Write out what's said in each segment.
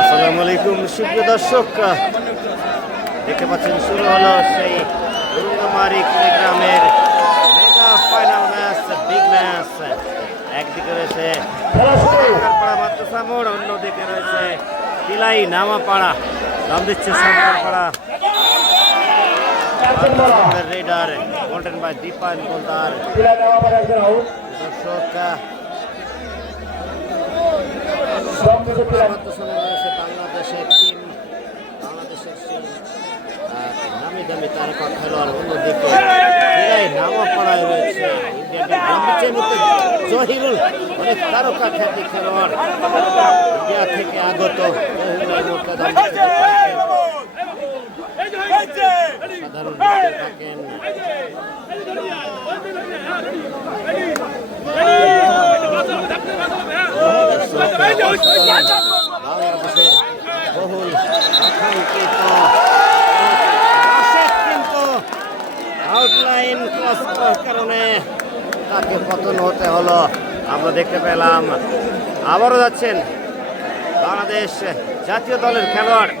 আসসালামু আলাইকুম সুপ্রিয় দর্শক। দেখতে পাচ্ছেন শুরু হলো সেই রুঙ্গামারি গ্রামের mega final match big match. একদিকে রয়েছে পাড়া মাদ্রাসা অন্যদিকে রয়েছে তিলাই নামাপাড়া। নাম দিচ্ছে সরকারপাড়া রেডার গোল্ডেন বাই বর্তমানে রয়েছে বাংলাদেশের টিম বাংলাদেশের নামি দামি তারকা খেলোয়াড় অন্যদিকে নামা পড়ায় রয়েছে। জহিরুল অনেক তারকা খ্যাতি খেলোয়াড়। ইন্ডিয়া থেকে আগত সাধারণ ব্যক্তি থাকেন বাংলাদেশে বহুল কিন্তু আউটলাইন ক্রস কারণে তাকে পতন হতে হলো আমরা দেখতে পেলাম আবারও যাচ্ছেন বাংলাদেশ জাতীয় দলের খেলোয়াড়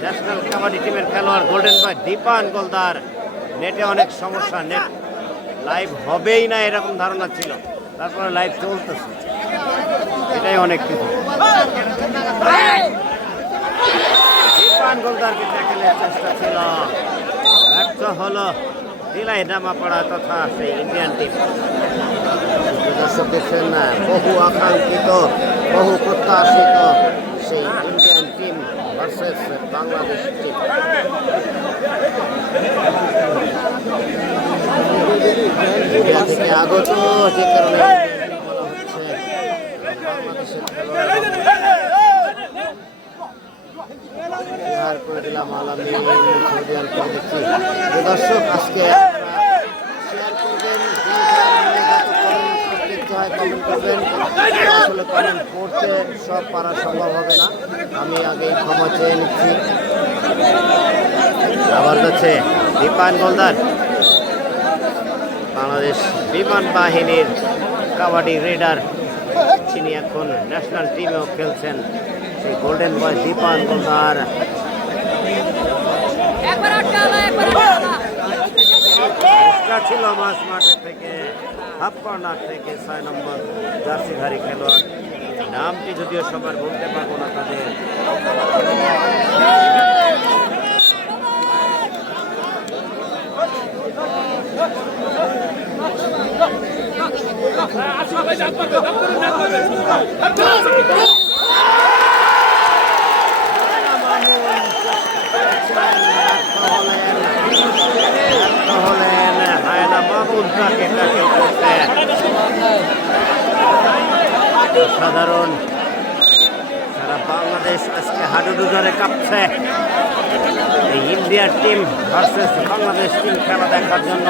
ন্যাশনাল কাবাডি টিমের খেলোয়াড় গোল্ডেন বয় দীপান গোলদার নেটে অনেক সমস্যা নেট লাইভ হবেই না এরকম ধারণা ছিল। তারপরে লাইভ চলতেছে। এটাই অনেক কিছু। গোলদারকে চেষ্টা ছিল। হলো তথা সেই ইন্ডিয়ান টিম না বহু আকাঙ্ক্ষিত, বহু প্রত্যাশিত সেই ইন্ডিয়ান টিম ভার্সেস বাংলাদেশ থেকে আগত যে কারণে করে দর্শক আজকে শেয়ার আসলে কমেন্ট করতে সব পারা সম্ভব হবে না আমি আগেই ক্ষমা চেয়ে নিচ্ছি। যাচ্ছে দীপান গোলদার। বাংলাদেশ বিমান বাহিনীর কাবাডি রেডার তিনি এখন ন্যাশনাল টিমেও খেলছেন সেই গোল্ডেন বয় দীপান গোলদার। ছিল মাছ মাঠে থেকে হাফ কর্নার থেকে ছয় নম্বর জার্সিধারী খেলোয়াড়। নামটি যদিও সবার বলতে পারব না তাদের হলেন হায়না মামুন তাকে ট্যাকেল করতে সাধারণ সারা বাংলাদেশ আজকে হাডুডু জ্বরে কাঁপছে ইন্ডিয়ার টিম ভার্সেস বাংলাদেশ টিম খেলা দেখার জন্য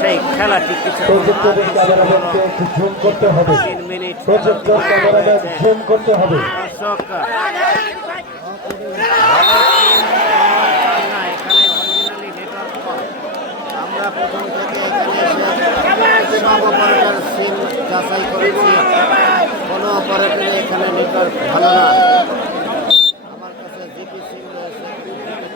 সেই খেলাটি কিছু প্রজেক্টরের ক্যামেরাম্যানকে জুম করতে হবে। তিন মিনিট করতে হবে। দর্শক আমরা প্রথম থেকে সব অপারেটর সিম যাচাই করেছি। কোনো অপারেটরে এখানে নেটওয়ার্ক ভালো না আমার কাছে জিপি সিম রয়েছে নেট ভালো না এটা যাচাই করে চুপ চুপ চুপ ভালো থাকে ইন্ডিয়ান টিমের রেডার Yes! পতন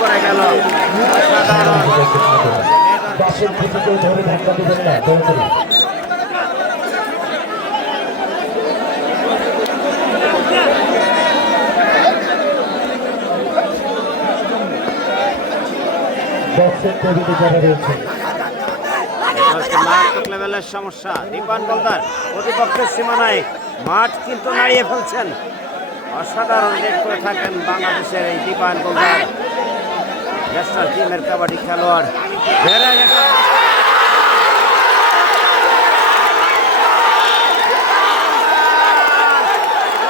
করে গেল কেউ ধরে ধাক্কা দেবেন না করে টেবিলে সমস্যা। দীপান গোলদার প্রতিপক্ষের সীমানায় মাঠ কিন্তু নাড়িয়ে ফেলছেন। অসাধারণ রেট করে থাকেন বাংলাদেশের এই দীপান বলদার। ন্যাশনাল টিমের কাবাডি খেলোয়াড় বেড়ে গেছে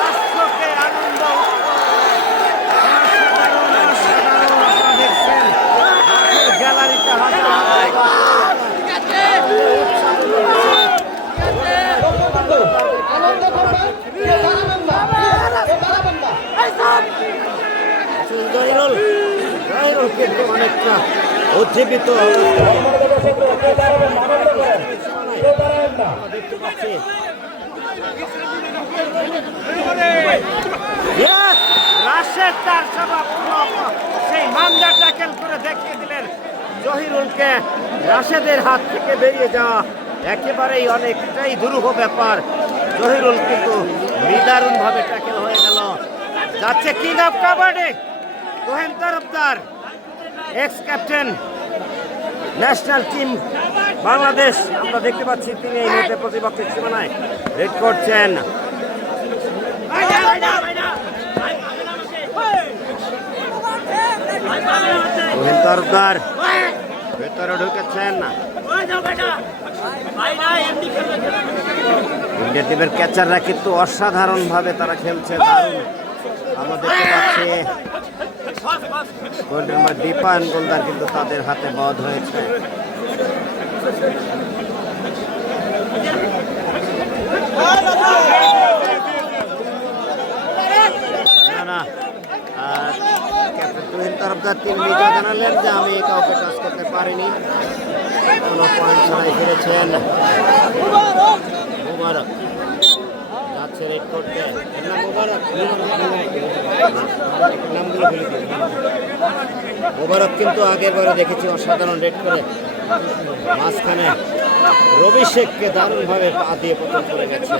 রাষ্ট্রকে আনন্দ অসাধারণ অসাধারণ আপনারা দেখছেন গ্যালারিতে হাজার হাজার কিন্তু উজ্জীবিত রাশেদ তার স্বভাব সেই মামলা ট্যাকেল করে দেখিয়ে দিলেন জহিরুলকে। রাশেদের হাত থেকে বেরিয়ে যাওয়া একেবারেই অনেকটাই দুরূহ ব্যাপার। জহিরুল কিন্তু নিদারুণ ভাবে ট্যাকেল হয়ে গেল। যাচ্ছে king of kabaddi. Tohen Tarafdar. Ex captain national team Bangladesh আমরা দেখতে পাচ্ছি তিনি এই মুহূর্তে প্রতিপক্ষের সীমানায় রেড করছেন। তরফদার ভেতরে ঢুকেছেন। ইন্ডিয়া টিমের ক্যাচাররা কিন্তু অসাধারণ ভাবে তারা খেলছে। আমরা দেখতে পাচ্ছি গোল্ডেন বা দীপায়ন গোলদার কিন্তু তাদের হাতে বধ হয়েছে। আমি কাউকে টাচ করতে পারিনি। কোনো পয়েন্ট ছাড়াই ফিরেছেন মুবারক যাচ্ছে রেড করতে এর নাম মুবারক কিন্তু আগের বারে দেখেছি অসাধারণ রেড করে। মাঝখানে রবি শেখকে দারুণভাবে পা দিয়ে পতন করে গেছে।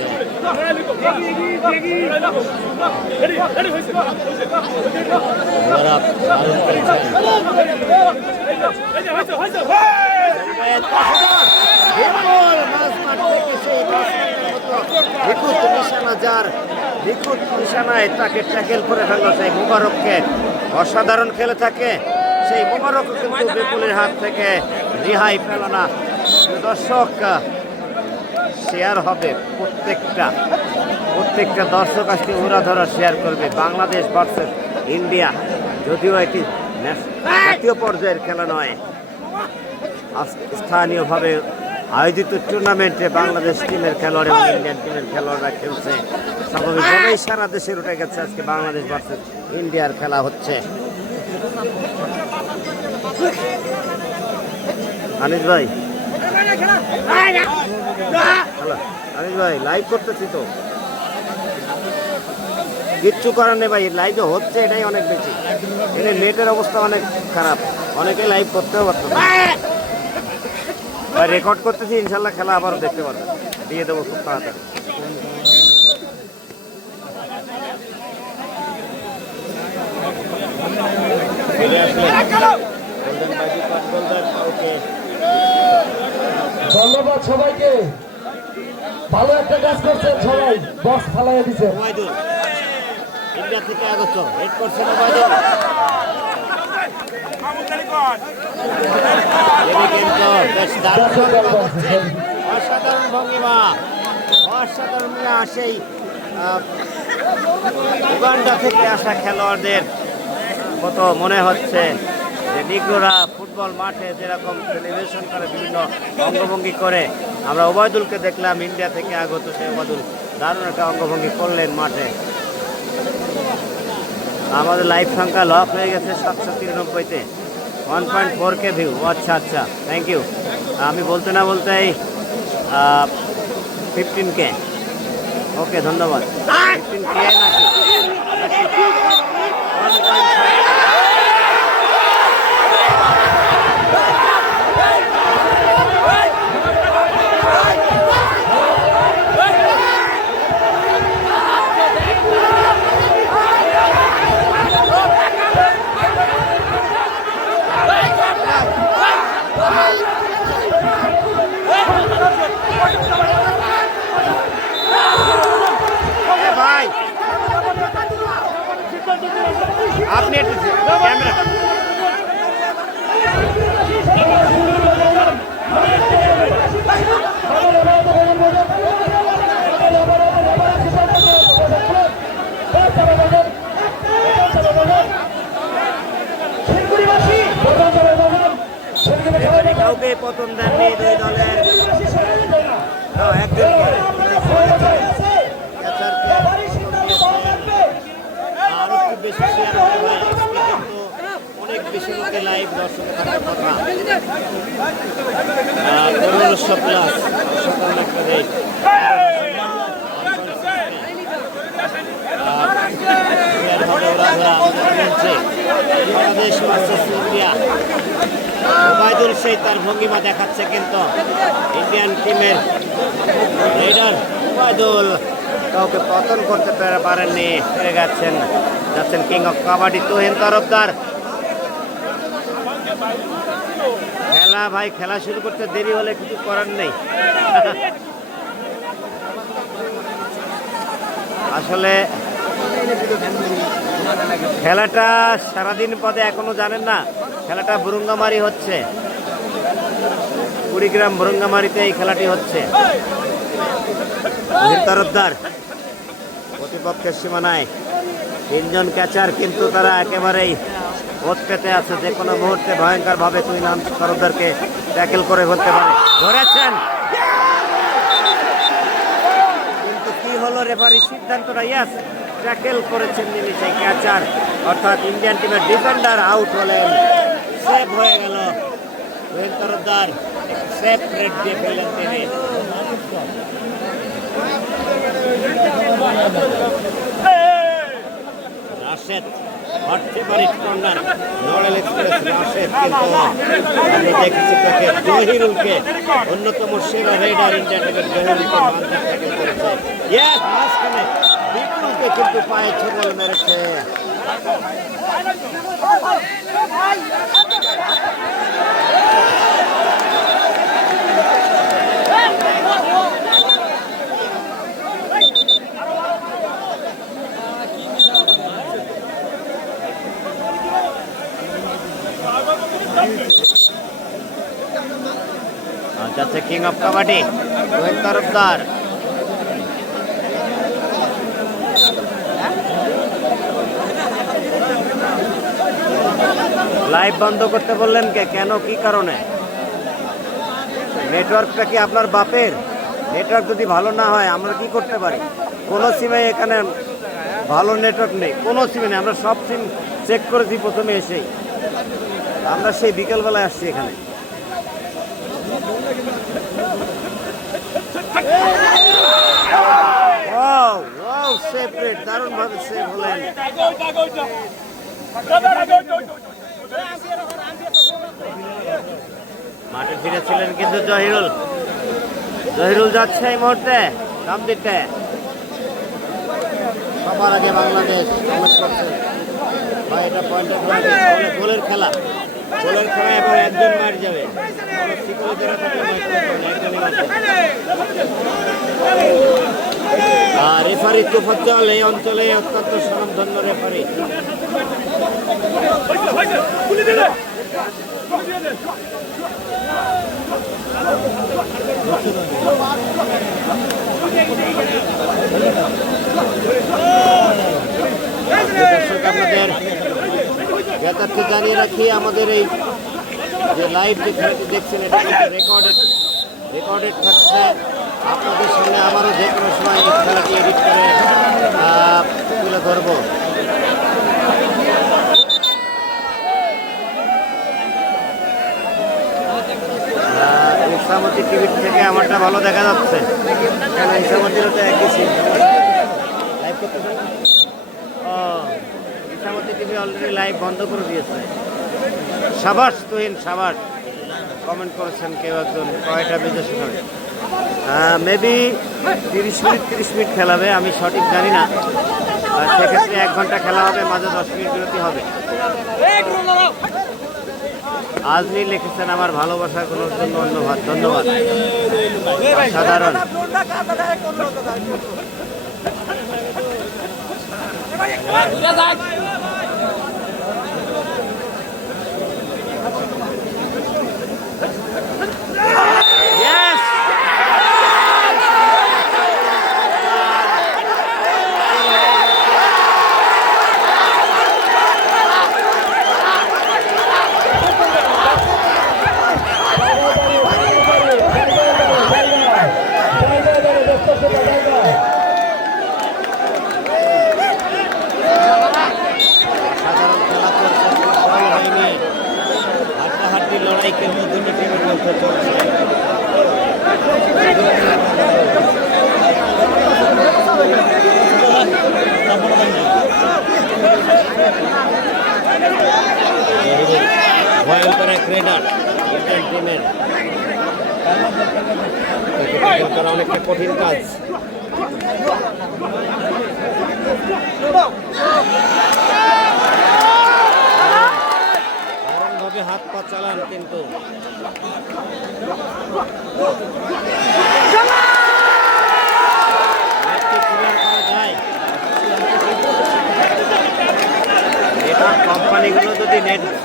নিখুঁত নিশানা যার নিখুঁত নিশানায় তাকে ট্যাকেল করে ফেলল সেই মুবারককে। অসাধারণ খেলে থাকে। সেই মুবারক কিন্তু বিপুলের হাত থেকে রিহাই পেল না। দর্শক শেয়ার হবে প্রত্যেকটা। প্রত্যেকটা দর্শক আজকে উড়া ধরা শেয়ার করবে। বাংলাদেশ ভার্সেস ইন্ডিয়া যদিও এটি জাতীয় পর্যায়ের খেলা নয়। স্থানীয়ভাবে আয়োজিত টুর্নামেন্টে বাংলাদেশ টিমের খেলোয়াড় এবং ইন্ডিয়ান টিমের খেলোয়াড়রা খেলছে। স্বাভাবিকভাবেই সারা দেশের উঠে গেছে আজকে বাংলাদেশ ভার্সেস ইন্ডিয়ার খেলা হচ্ছে। আনিস ভাই। আনিস ভাই লাইভ করতেছি তো। কিচ্ছু করার নেই ভাই লাইভে হচ্ছে এটাই অনেক বেশি। এখানে নেটের অবস্থা অনেক খারাপ। অনেকে লাইভ করতেও পারতো না রেকর্ড করতেছি ইনশাল্লাহ খেলা আবারও দেখতে পারবেন। দিয়ে দেবো খুব তাড়াতাড়ি. ধন্যবাদ সবাইকে। ভালো একটা কাজ করছেন সবাই। বক্স ফালাই দিচ্ছেন ওবায়দুল ইন্ডিয়া থেকে আগত হেড করছেন ওবায়দুল দেবী কিন্তু বেশ দারুণ ভঙ্গিমা করছেন। অসাধারণ ভঙ্গিমা অসাধারণ সেই উগান্ডা থেকে আসা খেলোয়াড়দের মতো মনে হচ্ছে যে নিগ্রোরা ফুটবল মাঠে যেরকম সেলিব্রেশন করে, বিভিন্ন অঙ্গভঙ্গি করে। আমরা ওবায়দুলকে দেখলাম, ইন্ডিয়া থেকে আগত সে ওবায়দুল দারুণ একটা অঙ্গভঙ্গি করলেন মাঠে। আমাদের লাইফ সংখ্যা লক হয়ে গেছে সাতশো তিরানব্বইতে। One point four K view আচ্ছা আচ্ছা। থ্যাংক ইউ আমি বলতে না বলতেই ফিফটিন কে ওকে ধন্যবাদ। ফিফটিন কে নাকি ওয়ান পয়েন্ট এ ভাই আপনি একটু ক্যামেরা কাউকে পতন দেননি দুই দলের। অনেক লাইভ বাংলাদেশ ওবায়দুল সেই তার ভঙ্গিমা দেখাচ্ছে কিন্তু ইন্ডিয়ান টিমের লিডার ওবায়দুল কাউকে পতন করতে পারেননি, হেরে গেছেন যাচ্ছেন কিং অফ কাবাডি তোহেন তরফদার। খেলা ভাই, খেলা শুরু করতে দেরি হলে কিছু করার নেই। আসলে খেলাটা সারাদিন পদে এখনও জানেন না, খেলাটা বুরুঙ্গামারি হচ্ছে। কুড়িগ্রাম বুরুঙ্গামারিতে এই খেলাটি হচ্ছে। প্রতিপক্ষের সীমানায় তিনজন ক্যাচার কিন্তু তারা একেবারেই ওত পেতে আছে, যে কোনো মুহূর্তে ভয়ঙ্কর ভাবে তুই নাম তরফদারকে ট্যাকেল করে ফেলতে পারে। ধরেছেন। কিন্তু কি হলো রেফারির সিদ্ধান্তটা? ইয়াস ট্যাকেল করেছেন যিনি সেই ক্যাচার। অর্থাৎ ইন্ডিয়ান টিমের ডিফেন্ডার আউট হলেন। সেভ হয়ে গেল। তরফদার সেভ দিয়ে ফেললেন তিনি। অন্যতম সেরা রেডার ইন্ডিয়া টিমের জহিরুলকে বিপুলকে কিন্তু পায়ে ছবল মেরেছে আর যাচ্ছে কিং অফ কাবাডি লাইভ বন্ধ করতে বললেন কে কেন কি কারণে নেটওয়ার্কটা কি আপনার বাপের নেটওয়ার্ক যদি ভালো না হয় আমরা কি করতে পারি কোনো সিমে এখানে ভালো নেটওয়ার্ক নেই কোনো সিমে নেই আমরা সব সিম চেক করেছি প্রথমে এসেই আমরা সেই বিকেলবেলায় আসছি এখানে ওয়াও ওয়াও সেপারেট দারুণ ভাবে সেভ হলেন মাঠে ফিরেছিলেন কিন্তু জহিরুল। জহিরুল যাচ্ছে এই মুহূর্তে দাম দিতে সবার আগে বাংলাদেশ গোলের খেলা। গোলের খেলা এবং একজন মার যাবে। আর রেফারি তুফজ্জল এই অঞ্চলে অত্যন্ত স্বনামধন্য রেফারি আপনাদের জ্ঞাতার্থে জানিয়ে রাখি, আমাদের এই যে লাইভ যে খেলাটি দেখছেন, এটা রেকর্ডেড রেকর্ডেড থাকছে। আপনাদের সামনে আমারও যে কোনো সময় এই খেলাটি এডিট করে তুলে ধরবো। ইসামতি টিভি থেকে আমারটা ভালো দেখা যাচ্ছে। কেন তো একই সিম লাইভ করতে ও, ইসামতি টিভি অলরেডি লাইভ বন্ধ করে দিয়েছে। সাবাস তুহিন সাবাস কমেন্ট করেছেন কেউ একজন, কয়টা বিদেশি নয় মেবি তিরিশ মিনিট তিরিশ মিনিট খেলাবে, আমি সঠিক জানি না। সেক্ষেত্রে এক ঘণ্টা খেলা হবে, মাঝে দশ মিনিট বিরতি হবে। আজমি লিখেছেন আমার ভালোবাসার কোনো জন্য ধন্যবাদ। ধন্যবাদ সাধারণ Yes!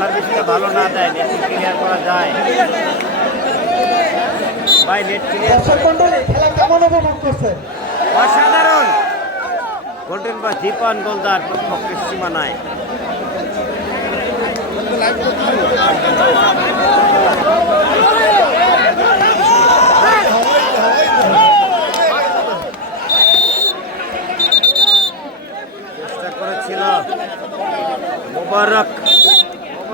সার্ভিসটা ভালো না দেয় নেট ক্লিয়ার করা যায়। ভাই নেট ক্লিয়ার দর্শক খেলা কেমন উপভোগ করছেন? অসাধারণ। গোল্ডেন বা দীপান গোলদার পক্ষের সীমানায় চেষ্টা করেছিল। মোবারক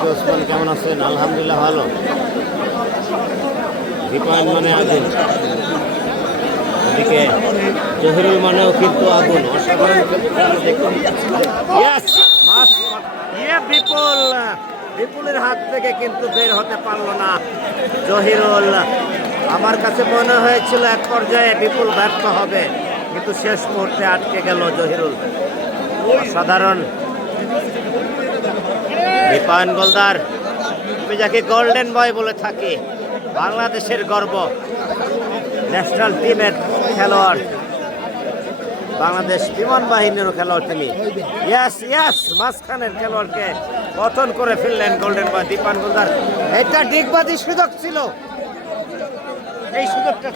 এসকে ওসমান কেমন আছেন? আলহামদুলিল্লাহ ভালো। দীপায়ন মানে আগুন। ওদিকে জহিরুল মানেও কিন্তু আগুন। ইয়ে বিপুল। বিপুলের হাত থেকে কিন্তু বের হতে পারল না জহিরুল। আমার কাছে মনে হয়েছিল এক পর্যায়ে বিপুল ব্যর্থ হবে, কিন্তু শেষ মুহূর্তে আটকে গেল জহিরুল। অসাধারণ। দীপায়ন গোলদার তুমি যাকে গোল্ডেন বয় বলে থাকি, বাংলাদেশের গর্ব ন্যাশনাল টিমের খেলোয়াড়, বাংলাদেশ বিমান বাহিনীরও খেলোয়াড় তিনি। ইয়াস ইয়াস মাঝখানের খেলোয়াড়কে পতন করে ফেললেন গোল্ডেন বয় দীপান গোলদার। এটা ডিগবাজি সুযোগ ছিল। এই সুযোগটা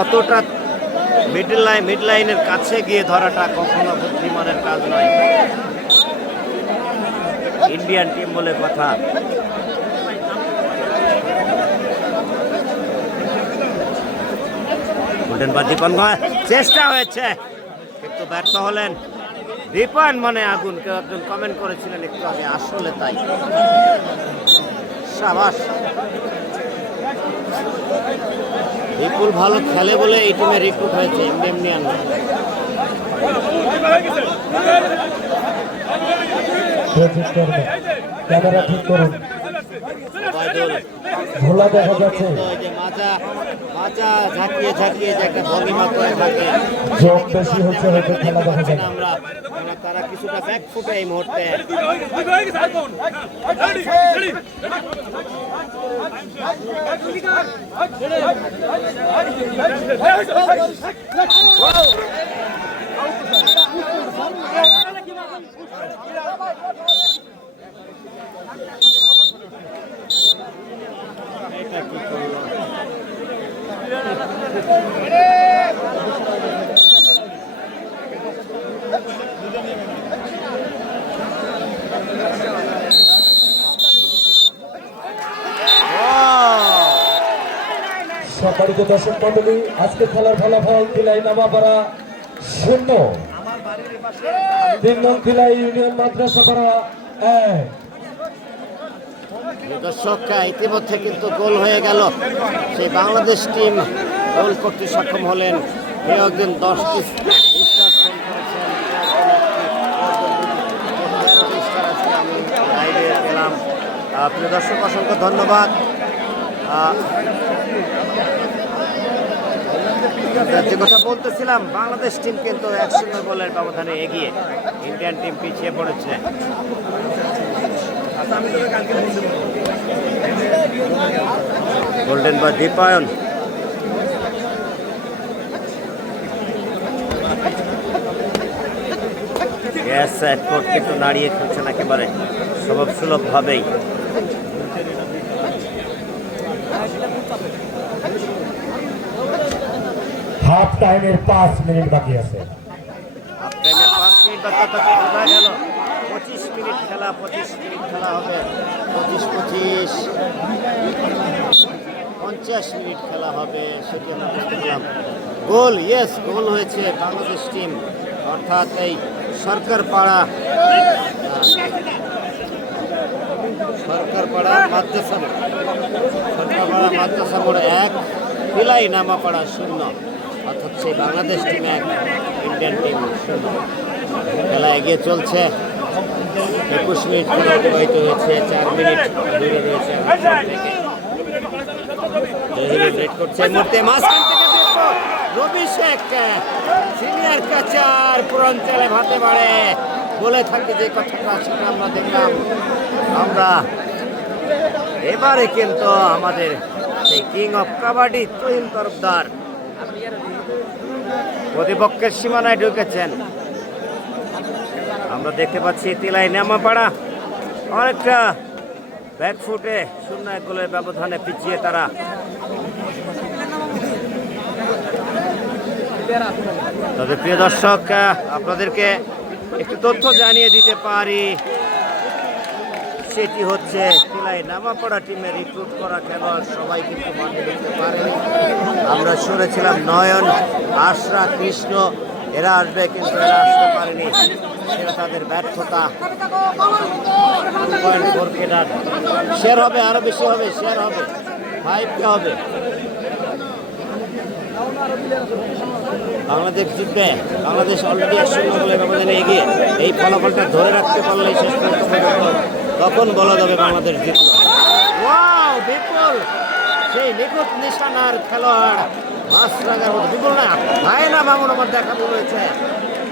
অতটা মিডল লাইন মিড কাছে গিয়ে ধরাটা কখনো বুদ্ধিমানের কাজ নয়। ইন্ডিয়ান টিম বলে কথা। গোল্ডেন বা দীপন চেষ্টা হয়েছে। কিন্তু ব্যর্থ হলেন। দীপন মানে আগুন, কেউ একজন কমেন্ট করেছিলেন একটু আগে, আসলে তাই। সাবাস। বিপুল ভালো খেলে বলে এই টিমে রিক্রুট হয়েছে এমনি এমনি আর না। ঠিক করুন। ভোলা দেখা যাচ্ছে মাজা মাজা ঝাঁকিয়ে ঝাঁকিয়ে যে একটা ভঙ্গিমা করে থাকে যোগ বেশি হচ্ছে হয়তো খেলা দেখা পাচ্ছি না আমরা তারা কিছুটা ব্যাক ফুটে এই মুহূর্তে সম্মানিত দর্শক মন্ডলী আজকে খেলার ফলাফল তিলাই নামাপাড়া শূন্য। তিন নং তিলাই ইউনিয়ন মাদ্রাসা পাড়া এক। দর্শকরা ইতিমধ্যে কিন্তু গোল হয়ে গেল। সেই বাংলাদেশ টিম গোল করতে সক্ষম হলেন একদিন দশটি পেলাম প্রিয় দর্শক, অসংখ্য ধন্যবাদ। যে কথা বলতেছিলাম, বাংলাদেশ টিম কিন্তু এক শূন্য গোলের ব্যবধানে এগিয়ে ইন্ডিয়ান টিম পিছিয়ে পড়েছে। গোল্ডেন বা দীপায়ন গ্যাস কোর্ট কিন্তু দাঁড়িয়ে খেলছেন একেবারে। স্বভাব সুলভভাবেই হাফ টাইমের পাঁচ মিনিট বাকি আছে। হাফ টাইমে পাঁচ মিনিট বাকি গেল। খেলা, পঁচিশ মিনিট খেলা হবে। পঁচিশ পঁচিশ, পঞ্চাশ মিনিট খেলা হবে, সেটি আমরা বুঝতে পারলাম গোল ইয়েস গোল হয়েছে বাংলাদেশ টিম। অর্থাৎ এই সরকার পাড়া সরকার পাড়া মাদ্রাসা সরকার পাড়া মাদ্রাসা মোড় এক পিলাই নামাপাড়া শূন্য। অর্থাৎ সেই বাংলাদেশ টিম এক, ইন্ডিয়ান টিম শূন্য। খেলা এগিয়ে চলছে। একুশ মিনিট অতিবাহিত হয়েছে, চার মিনিট দূরে রয়েছে বাড়ে বলে থাকে যে কথাটা, সেটা আমরা আমরা এবারে কিন্তু আমাদের কিং অফ কাবাডি তহিন তরফদার প্রতিপক্ষের সীমানায় ঢুকেছেন। আমরা দেখতে পাচ্ছি তিলাই নামাপাড়া। অনেকটা ব্যাকফুটে শূন্য এক গোলের ব্যবধানে পিছিয়ে তারা। তবে প্রিয় দর্শক আপনাদেরকে একটু তথ্য জানিয়ে দিতে পারি। সেটি হচ্ছে তিলাই নামাপাড়া টিমে রিক্রুট করা খেলোয়াড় সবাই কিন্তু মাঠে দেখতে পারেনি আমরা শুনেছিলাম নয়ন, আশরা, কৃষ্ণ, এরা আসবে কিন্তু এরা আসতে পারেনি। তাদের ব্যর্থতা শেয়ার হবে, আরও বেশি হবে, শেয়ার হবে ফাইভ কে হবে। বাংলাদেশ জিতবে, বাংলাদেশ অলরেডি এক ব্যবধানে এগিয়ে এই ফলাফলটা ধরে রাখতে পারলে শেষ পর্যন্ত তখন বলা যাবে বাংলাদেশ জিতল বিপুল! সেই নিখুঁত নিশানার খেলোয়াড় মাছ রাঙার মতো বিপুল না হায়না মামুন আমার দেখা হয়েছে।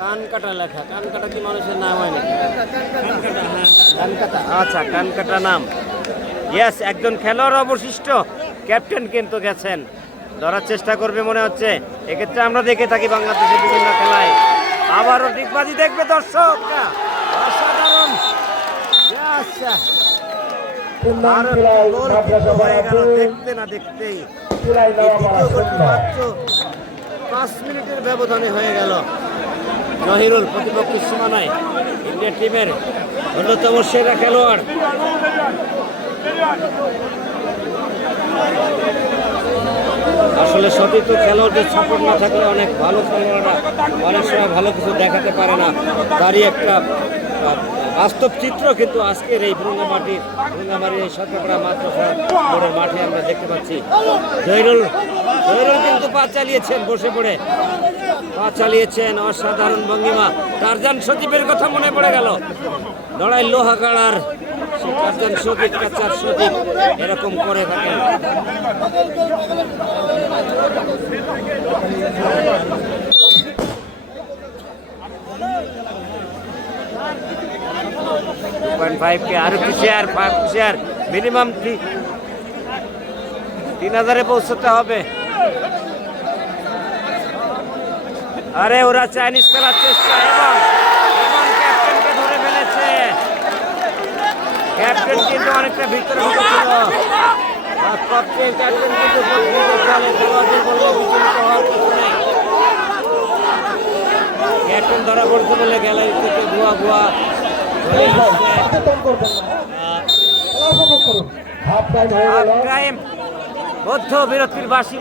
কান কাটা লেখা, কান কাটা কি মানুষের নাম হয় কান কাটা আচ্ছা কান কাটা নাম। ইয়েস একজন খেলোয়াড় অবশিষ্ট। ক্যাপ্টেন কিন্তু গেছেন। ধরার চেষ্টা করবে মনে হচ্ছে। এক্ষেত্রে আমরা দেখে থাকি বাংলাদেশের বিভিন্ন খেলায়। আবারও ডিগবাজি দেখবে দর্শক অসাধারণ আরও হয়ে গেল দেখতে না দেখতেই। পাঁচ মিনিটের ব্যবধানে হয়ে গেল। জহিরুল প্রতিপক্ষের সীমানায় ইন্ডিয়ান টিমের অন্যতম সেরা খেলোয়াড়। আসলে সতীর্থ খেলোয়াড়দের সাপোর্ট না থাকলে অনেক ভালো খেলোয়াড়রা অনেক সময় ভালো কিছু দেখাতে পারে না। তারই একটা বাস্তব চিত্র, কিন্তু আজকের এই ভ্রঙ্গামাটি ভ্রঙ্গামাটির এই সরকারপাড়া মাদ্রাসা মোড়ের মাঠে আমরা দেখতে পাচ্ছি। জহিরুল জহিরুল কিন্তু পা চালিয়েছেন, বসে পড়ে। পা চালিয়েছেন অসাধারণ ভঙ্গিমা। টারজান সজীবের কথা মনে পড়ে গেল। লড়াই লোহা গাড়ার সে টারজান সজীব কাচার সজীব এরকম করে থাকেন। পয়েন্ট ফাইভ কে আর একটু শেয়ার ফাইভ শেয়ার মিনিমাম তিন হাজারে পৌঁছতে হবে। আরে, ওরা চাইনিজ খেলার চেষ্টা, এবং ক্যাপ্টেনকে ক্যাপ্টেন কিন্তু অনেকটা ভিতরে ক্যাপ্টেন কিন্তু ক্যাপ্টেন ধরা পড়তে বলে গ্যালারি থেকে ভুয়া ভুয়া বৌদ্ধ বিরতির বাসী